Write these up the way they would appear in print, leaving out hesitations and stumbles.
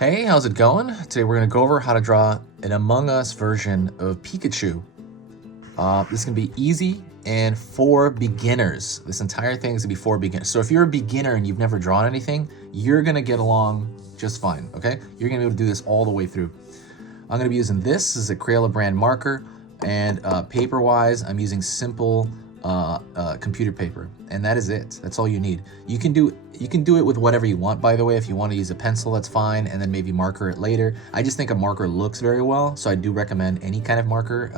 Hey, how's it going? Today we're going to go over how to draw an Among Us version of Pikachu. This is going to be easy and for beginners. This entire thing is going to be for beginners. So if you're a beginner and you've never drawn anything, you're going to get along just fine, okay? You're going to be able to do this all the way through. I'm going to be using this as a Crayola brand marker, and paper-wise, I'm using simple computer paper, and that is it. That's all you need. You can do it with whatever you want, by the way. If you want to use a pencil, that's fine, and then maybe marker it later. I just think a marker looks very well, so I do recommend any kind of marker.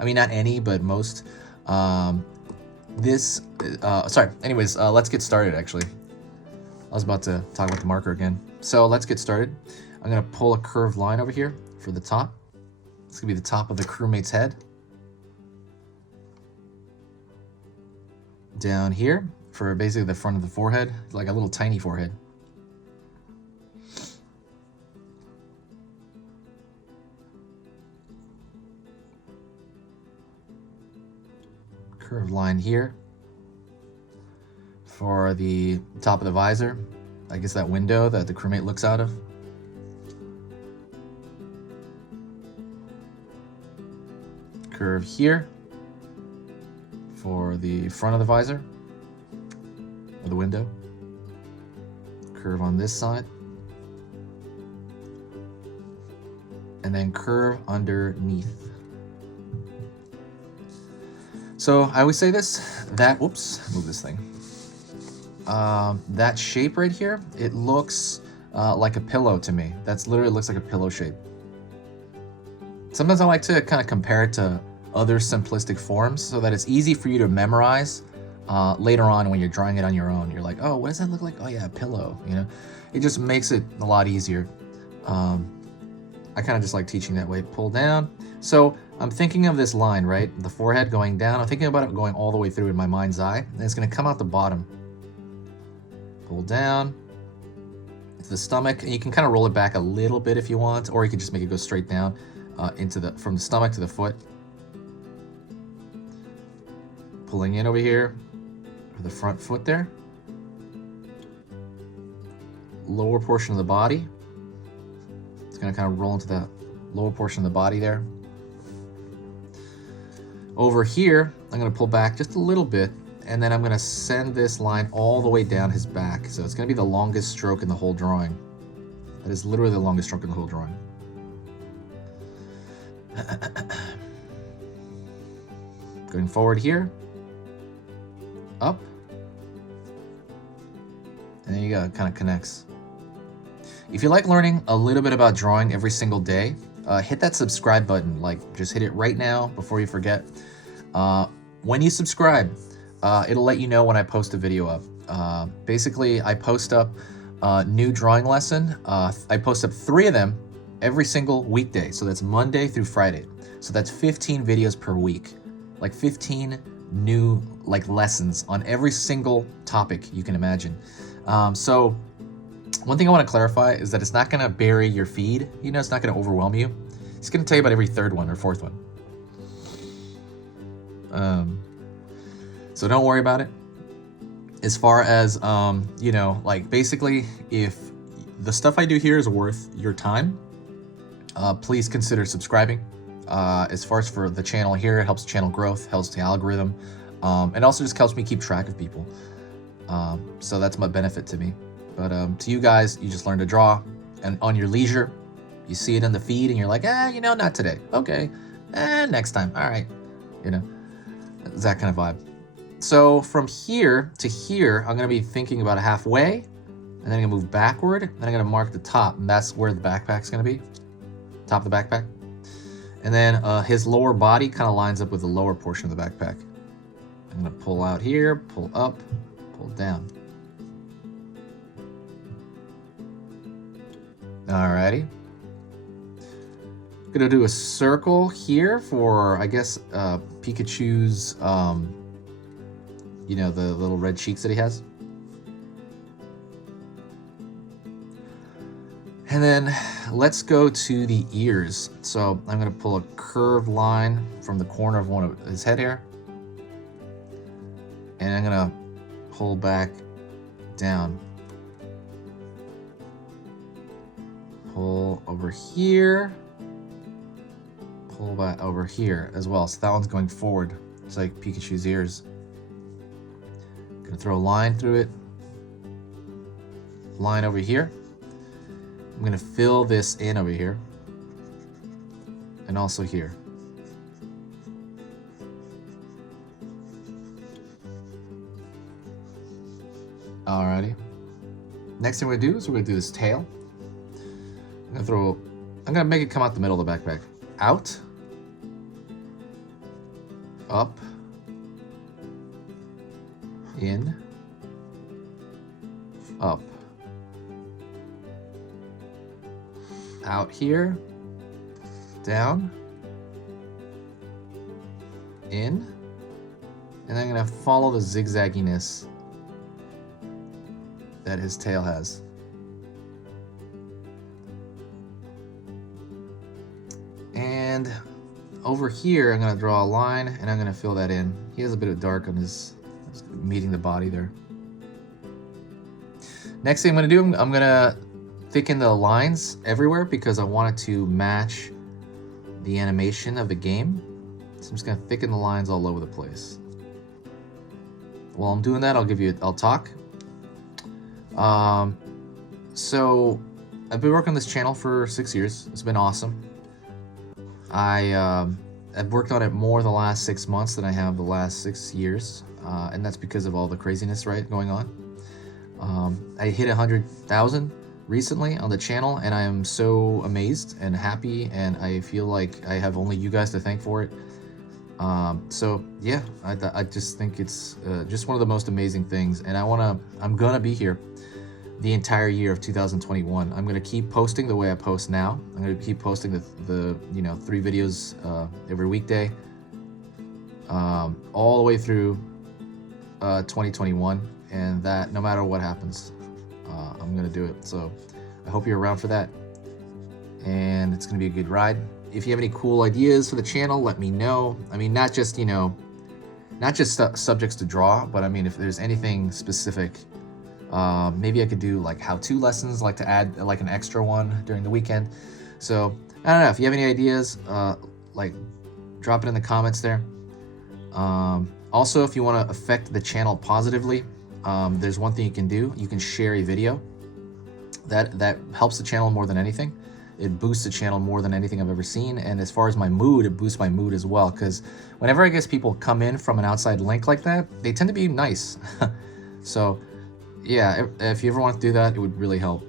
I mean, not any, but most. Anyways, let's get started, actually. I was about to talk about the marker again. So let's get started. I'm gonna pull a curved line over here for the top. It's gonna be the top of the crewmate's head. Down here for basically the front of the forehead, like a little tiny forehead. Curved line here for the top of the visor. I guess that window that the crewmate looks out of. Curve here for the front of the visor, or the window. Curve on this side. And then curve underneath. So I always say this, move this thing. That shape right here, it looks like a pillow to me. That's literally looks like a pillow shape. Sometimes I like to kind of compare it to other simplistic forms so that it's easy for you to memorize later on when you're drawing it on your own. You're like, oh, what does that look like? Oh yeah, a pillow, you know? It just makes it a lot easier. I kind of just like teaching that way. Pull down. So I'm thinking of this line, right? The forehead going down. I'm thinking about it going all the way through in my mind's eye. And it's going to come out the bottom. Pull down to the stomach. And you can kind of roll it back a little bit if you want, or you can just make it go straight down from the stomach to the foot. Pulling in over here for the front foot there. Lower portion of the body. It's going to kind of roll into the lower portion of the body there. Over here, I'm going to pull back just a little bit, and then I'm going to send this line all the way down his back. So it's going to be the longest stroke in the whole drawing. That is literally the longest stroke in the whole drawing. Going forward here. Up. And there you go, it kind of connects. If you like learning a little bit about drawing every single day, hit that subscribe button. Like, just hit it right now before you forget. When you subscribe, it'll let you know when I post a video up. Basically, I post up a new drawing lesson. I post up 3 of them every single weekday. So that's Monday through Friday. So that's 15 videos per week. Like 15 new lessons on every single topic you can imagine. So one thing I want to clarify is that it's not going to bury your feed. You know, it's not going to overwhelm you. It's going to tell you about every 3rd one or 4th one. So don't worry about it. As far as, you know, like basically if the stuff I do here is worth your time, please consider subscribing. As far as for the channel here, it helps channel growth, helps the algorithm, and also just helps me keep track of people. So that's my benefit to me. But to you guys, you just learn to draw, and on your leisure, you see it in the feed, and you're like, you know, not today. Okay, next time. All right, you know, it's that kind of vibe. So from here to here, I'm gonna be thinking about halfway, and then I'm gonna move backward, and then I'm gonna mark the top, and that's where the backpack's gonna be, top of the backpack. And then his lower body kind of lines up with the lower portion of the backpack. I'm gonna pull out here, pull up, pull down. Alrighty. Gonna do a circle here for, I guess, Pikachu's, you know, the little red cheeks that he has. And then let's go to the ears. So I'm gonna pull a curved line from the corner of one of his head hair. And I'm gonna pull back down. pull over here, pull that over here as well. So that one's going forward. It's like Pikachu's ears. Gonna throw a line through it. Line over here. I'm gonna fill this in over here. And also here. Alrighty. Next thing we're gonna do is we're gonna do this tail. I'm gonna make it come out the middle of the backpack. Out. Up. In. Up. Out here. Down. In. And I'm gonna follow the zigzagginess that his tail has. And over here, I'm gonna draw a line and I'm gonna fill that in. He has a bit of dark on his, meeting the body there. Next thing I'm gonna do, I'm gonna thicken the lines everywhere because I want it to match the animation of the game. So I'm just gonna thicken the lines all over the place. While I'm doing that, I'll talk. So I've been working on this channel for 6 years. It's been awesome. I've worked on it more the last 6 months than I have the last 6 years, and that's because of all the craziness going on. I hit 100,000 recently on the channel, and I am so amazed and happy, and I feel like I have only you guys to thank for it. So yeah, I just think it's just one of the most amazing things, and I'm gonna be here the entire year of 2021. I'm gonna keep posting the way I post now. I'm gonna keep posting the 3 videos every weekday, all the way through 2021, and that no matter what happens, I'm gonna do it. So I hope you're around for that, and it's gonna be a good ride. If you have any cool ideas for the channel, let me know. I mean, not just subjects to draw, but I mean, if there's anything specific, maybe I could do like how-to lessons, like to add like an extra one during the weekend. So I don't know, if you have any ideas, like drop it in the comments there. Also, if you want to affect the channel positively, there's one thing you can do. You can share a video. That helps the channel more than anything. It boosts the channel more than anything I've ever seen. And as far as my mood, it boosts my mood as well. Because whenever I guess people come in from an outside link like that, they tend to be nice. So yeah, if you ever want to do that, it would really help.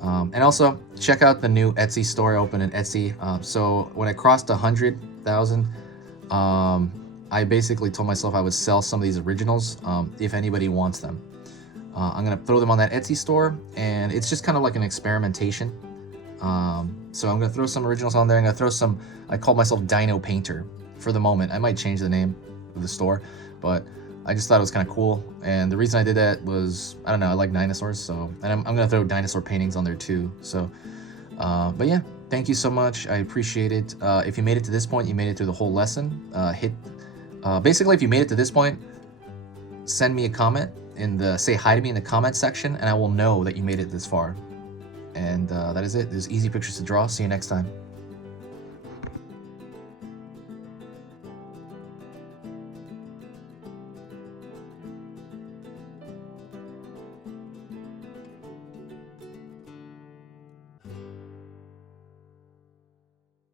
And also check out the new Etsy store I opened in Etsy. So when I crossed 100,000, I basically told myself I would sell some of these originals if anybody wants them. I'm gonna throw them on that Etsy store, and it's just kind of like an experimentation. So I'm gonna throw some originals on there. I'm gonna throw some, I call myself Dino Painter for the moment. I might change the name of the store, but I just thought it was kind of cool. And the reason I did that was, I don't know, I like dinosaurs. So, and I'm gonna throw dinosaur paintings on there too. So, but yeah, thank you so much. I appreciate it. If you made it to this point, you made it through the whole lesson. Basically, if you made it to this point, send me a comment say hi to me in the comment section, and I will know that you made it this far. And that is it. There's easy pictures to draw. See you next time.